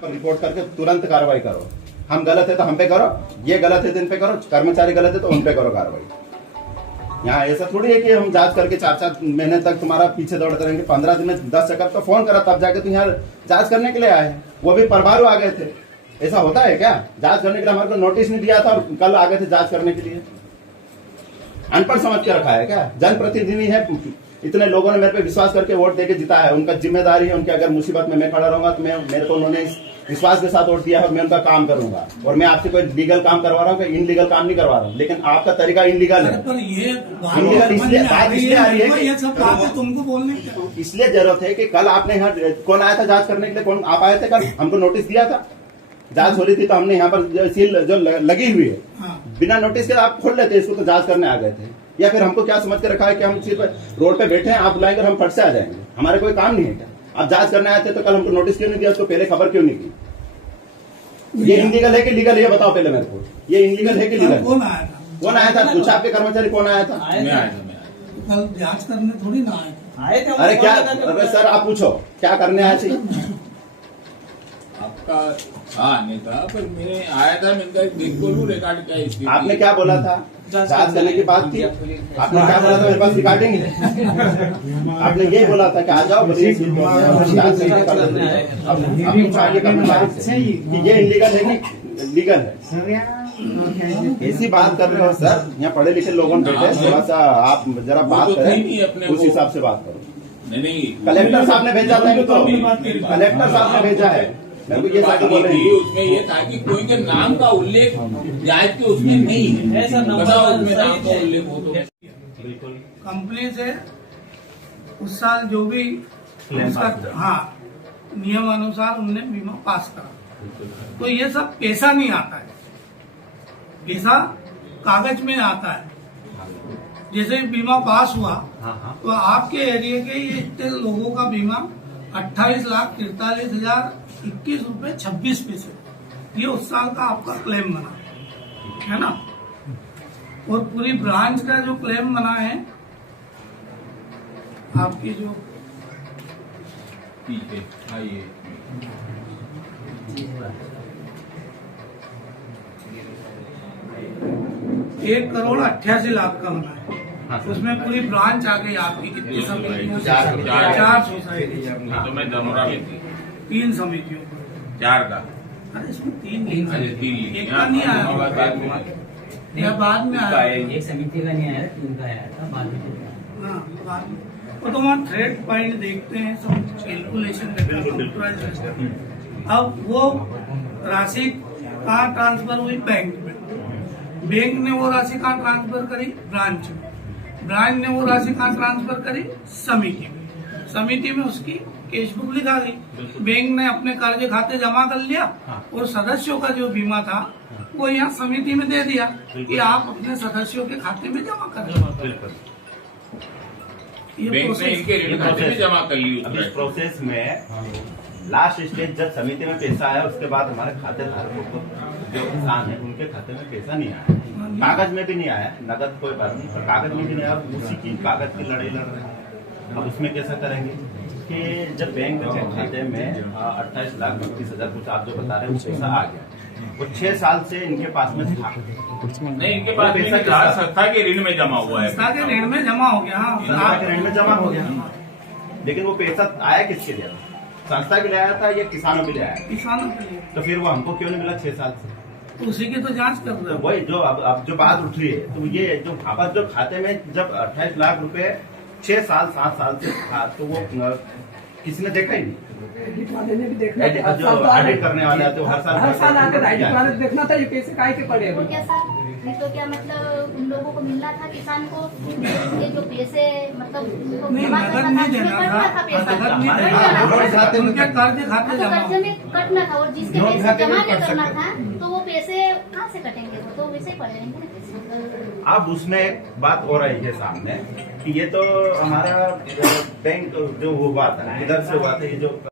Report करके तुरंत कार्रवाई करो। हम गलत है तो हम पे करो, ये गलत है तो इन पे करो, कर्मचारी गलत है तो उन पे करो कार्रवाई। यहाँ ऐसा थोड़ी है कि हम जांच करके 4-4 महीने तक तुम्हारा पीछे दौड़ते रहेंगे। 15 दिन में 10 चक्कर तो फोन करा तब जाके तुम यहाँ जांच करने के लिए आए, वो भी परवारू आ गए थे। ऐसा होता है क्या? जांच करने के लिए हमारे को नोटिस नहीं दिया था और कल आ गए थे जांच करने के लिए। अनपढ़ समझ के रखा है क्या? जनप्रतिनिधि है, इतने लोगों ने मेरे पे विश्वास करके वोट देके जिताया है, उनका जिम्मेदारी है। उनकी अगर मुसीबत में मैं खड़ा रहूंगा तो मेरे को उन्होंने विश्वास के साथ वोट दिया है, मैं उनका काम करूंगा। और मैं आपसे कोई लीगल काम करवा रहा हूँ, इनलीगल काम नहीं करवा रहा हूँ, लेकिन आपका तरीका इनलीगल है। पर ये इनलीगल इसलिए आ रही है ये सब बातें तुमको बोलने की इसलिए जरूरत है कि कल आपने यहाँ कौन आया था जांच करने के लिए? कौन आप आए थे कल? हमको नोटिस दिया था, जांच हो रही थी तो हमने यहाँ पर सील जो लगी हुई है बिना नोटिस के आप खोल लेते, इसको तो जांच करने आ गए थे। या फिर हमको क्या समझ के रखा है कि हम सिर्फ रोड पे बैठे हैं, आप बुलाएंगे और हम फट से आ जाएंगे? हमारे कोई काम नहीं है क्या? आप जांच करने आए थे तो कल हमको नोटिस क्यों नहीं दिया? उसको पहले खबर क्यों नहीं की? ये इनलीगल है कि लीगल है, ये बताओ पहले मेरे को। ये इनलीगल है कि लीगल? कौन आया था? कौन आया था? पूछा आपके कर्मचारी कौन आया था? मैं आया था। कल जांच करने थोड़ी ना आए थे। अरे क्या? अरे सर आप पूछो क्या करने आए थे? आपका आने था, पर मैंने आया था, मैंने बिल्कुल रिकॉर्ड क्या इसकी। आपने क्या बोला था? जांच करने की बात थी। आपने क्या बोला था? मेरे पास रिकॉर्डिंग है। आपने ये बोला था कि आ जाओ कि ये इनलीगल है कि लीगल है? ऐसी बात कर रहे हो सर? यहाँ पढ़े लिखे लोगों बैठे, थोड़ा सा आप जरा बात करें, उस हिसाब से बात करो। नहीं, कलेक्टर साहब ने भेजा था, तो कलेक्टर साहब ने भेजा है। मेरे को ये साथ बोल रहे हैं, उसमें ये था कि कोई के नाम का उल्लेख जायज के उसमें नहीं है। बताओ उसमें नाम का उल्लेख हो तो। कंपनी से उस साल जो भी उसका नियम अनुसार उनने बीमा पास करा, तो ये सब पैसा नहीं आता है, पैसा कागज में आता है। जैसे बीमा पास हुआ तो आपके एरिया के इतने लोगों का बीमा 28,43,021 रुपए 26 पैसे, ये उस साल का आपका क्लेम बना है ना। और पूरी ब्रांच का जो क्लेम बना है आपकी जो आइए 1,88,00,000 का बना है। उसमें पूरी ब्रांच आ गई आपकी, कितनी समितियों? 4 सोसाइटी, तो मैं धनोरा में थी। 3 समितियों, 4 का। अरे इसमें 3 एक का नहीं आया, या बाद में आया? एक समिति का नहीं आया, 3 का आया था बाद में। हाँ बाद में। और तो वहाँ थ्रेड पॉइंट देखते हैं, सब कैलकुलेशन करते हैं। अब वो राशि कहाँ ट्रांसफर हुई? बैंक में। बैंक ने वो राशि कहाँ ट्रांसफर करी? ब्रांच में। ब्रांच ने वो राशि कहाँ ट्रांसफर करी? समिति में। समिति में उसकी कैश बुक लिखा गई। बैंक ने अपने कर्ज खाते जमा कर लिया और सदस्यों का जो बीमा था वो यहाँ समिति में दे दिया कि आप अपने सदस्यों के खाते में जमा कर। बैंक ने इनके ऋण खाते में जमा कर ली। अब इस प्रोसेस में लास्ट स्टेज जब समिति में पैसा आया, उसके बाद हमारे खाते धारकों को जो किसान है उनके खाते में पैसा नहीं आया, कागज में भी नहीं आया। नगद कोई बात नहीं, पर कागज में भी नहीं आया। उसी की कागज की लड़ाई लड़ रहे हैं। अब उसमें कैसा करेंगे कि जब बैंक के खाते में 28,32,000 कुछ आप जो बता रहे हैं वो पैसा आ गया, वो 6 साल से इनके पास में था। नहीं, इनके पास पैसा संस्था के ऋण में जमा हुआ है। संस्था के ऋण में जमा हो गया। संस्था के ऋण में जमा हो गया, लेकिन वो पैसा आया किसके लिए? संस्था के लिए आया था या किसानों के लिए आया? किसानों के लिए। तो फिर वो हमको क्यों नहीं मिला 6 साल से? तो उसी की तो जांच कर रहे हो। वही जो अब जो बात उठ रही है, तो ये जो आपस जो खाते में जब 28 लाख रुपए 6 साल 7 साल से था, तो वो किसी ने देखा ही नहीं। जो ऑडिट करने वाले आते हर साल आकर देखना था ये पैसे काहे के पड़े। तो क्या मतलब उन लोगों को मिलना था, किसान को ये जो पैसे मतलब नगद नहीं देना था, उनके कर्ज खाते में कटना था, और जिसके पैसे जमा नहीं करना था तो वो पैसे कहाँ से कटेंगे? वो तो वैसे ही पड़े रहेंगे ना। अब उसमें एक बात हो रही है सामने कि ये तो हमारा बैंक जो हुआ था इधर से हुआ था, ये जो